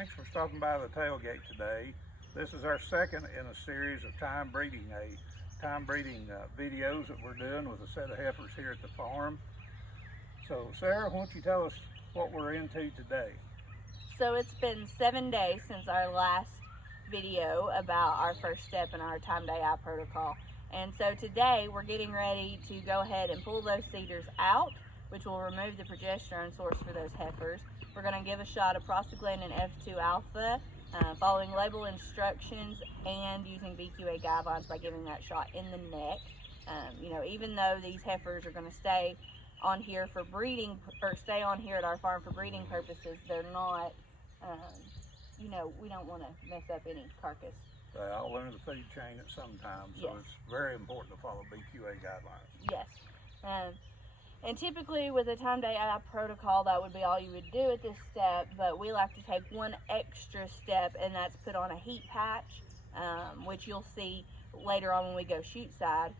Thanks for stopping by the Tailgate today. This is our second in a series of time breeding videos that we're doing with a set of heifers here at the farm. So Sarah, why don't you tell us what we're into today? So it's been 7 days since our last video about our first step in our time-day eye protocol. And so today we're getting ready to go ahead and pull those CIDRs out, which will remove the progesterone source for those heifers. We're going to give a shot of prostaglandin F2 alpha, following label instructions and using VQA guidelines by giving that shot in the neck. Even though these heifers are going to stay on here for breeding, or stay on here at our farm for breeding purposes, they're not, we don't want to mess up any carcass. They all enter the food chain at some time, so yes. It's very important to follow VQA guidelines. Yes. And typically with a time-day eye protocol, that would be all you would do at this step, but we like to take one extra step, and that's put on a heat patch, which you'll see later on when we go shoot side.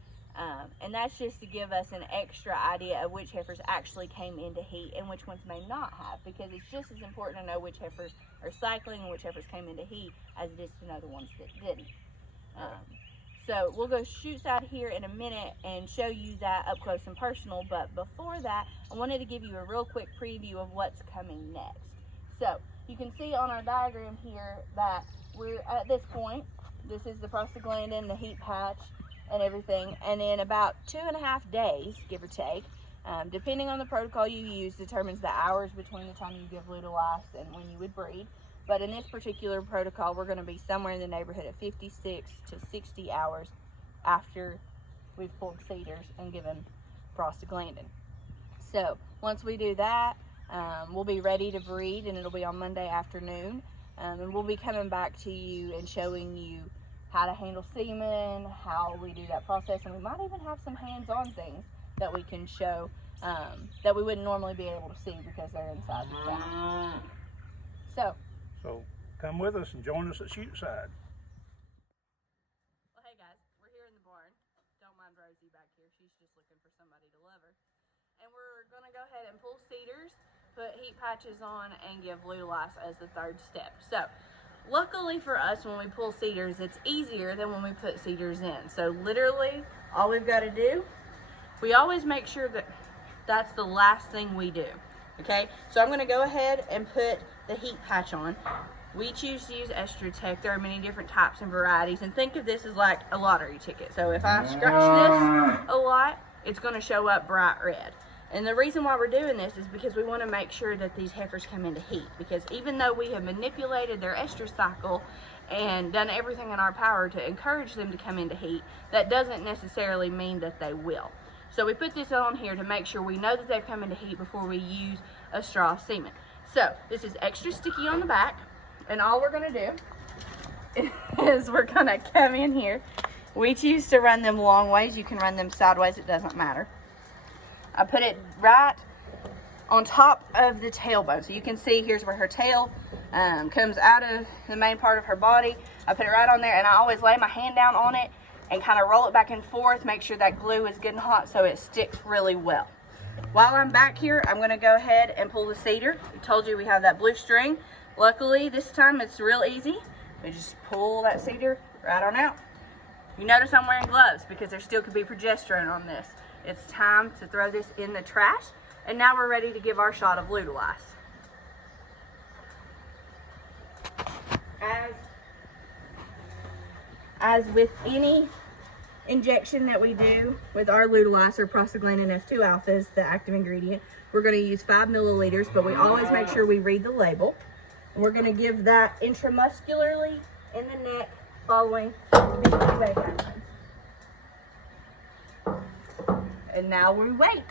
And that's just to give us an extra idea of which heifers actually came into heat and which ones may not have, because it's just as important to know which heifers are cycling and which heifers came into heat as it is to know the ones that didn't. So we'll go shoot side here in a minute and show you that up close and personal, but before that, I wanted to give you a real quick preview of what's coming next. So you can see on our diagram here that we're at this point. This is the prostaglandin, the heat patch, and everything, and in about 2.5 days, give or take, depending on the protocol you use, determines the hours between the time you give Lutalice and when you would breed. But in this particular protocol, we're going to be somewhere in the neighborhood of 56 to 60 hours after we've pulled CIDRs and given prostaglandin. So once we do that, we'll be ready to breed, and it'll be on Monday afternoon, and we'll be coming back to you and showing you how to handle semen, how we do that process, and we might even have some hands-on things that we can show that we wouldn't normally be able to see because they're inside the cow. So come with us and join us at shoot side. Well, hey guys, we're here in the barn. Don't mind Rosie back here. She's just looking for somebody to love her. And we're going to go ahead and pull CIDRs, put heat patches on, and give Lutalice as the third step. So luckily for us, when we pull CIDRs, it's easier than when we put CIDRs in. So literally, all we've got to do, we always make sure that that's the last thing we do. Okay, so I'm going to go ahead and put the heat patch on. We choose to use Estrotech. There are many different types and varieties, and think of this as like a lottery ticket. So if I scratch this a lot, it's going to show up bright red. And the reason why we're doing this is because we want to make sure that these heifers come into heat, because even though we have manipulated their estrus cycle and done everything in our power to encourage them to come into heat, that doesn't necessarily mean that they will. So we put this on here to make sure we know that they've come into heat before we use a straw of semen. So this is extra sticky on the back, and all we're going to do is we're going to come in here. We choose to run them long ways. You can run them sideways, it doesn't matter. I put it right on top of the tailbone. So you can see here's where her tail comes out of the main part of her body. I put it right on there, and I always lay my hand down on it and kind of roll it back and forth, make sure that glue is good and hot so it sticks really well. While I'm back here, I'm going to go ahead and pull the CIDR. I told you we have that blue string. Luckily, this time it's real easy. We just pull that CIDR right on out. You notice I'm wearing gloves because there still could be progesterone on this. It's time to throw this in the trash, and now we're ready to give our shot of Lutalice. As with any injection that we do with our Lutalice or prostaglandin F2 alpha is the active ingredient, we're going to use 5 milliliters, but we always make sure we read the label. And we're going to give that intramuscularly in the neck following the VQA guidelines. And now we wait.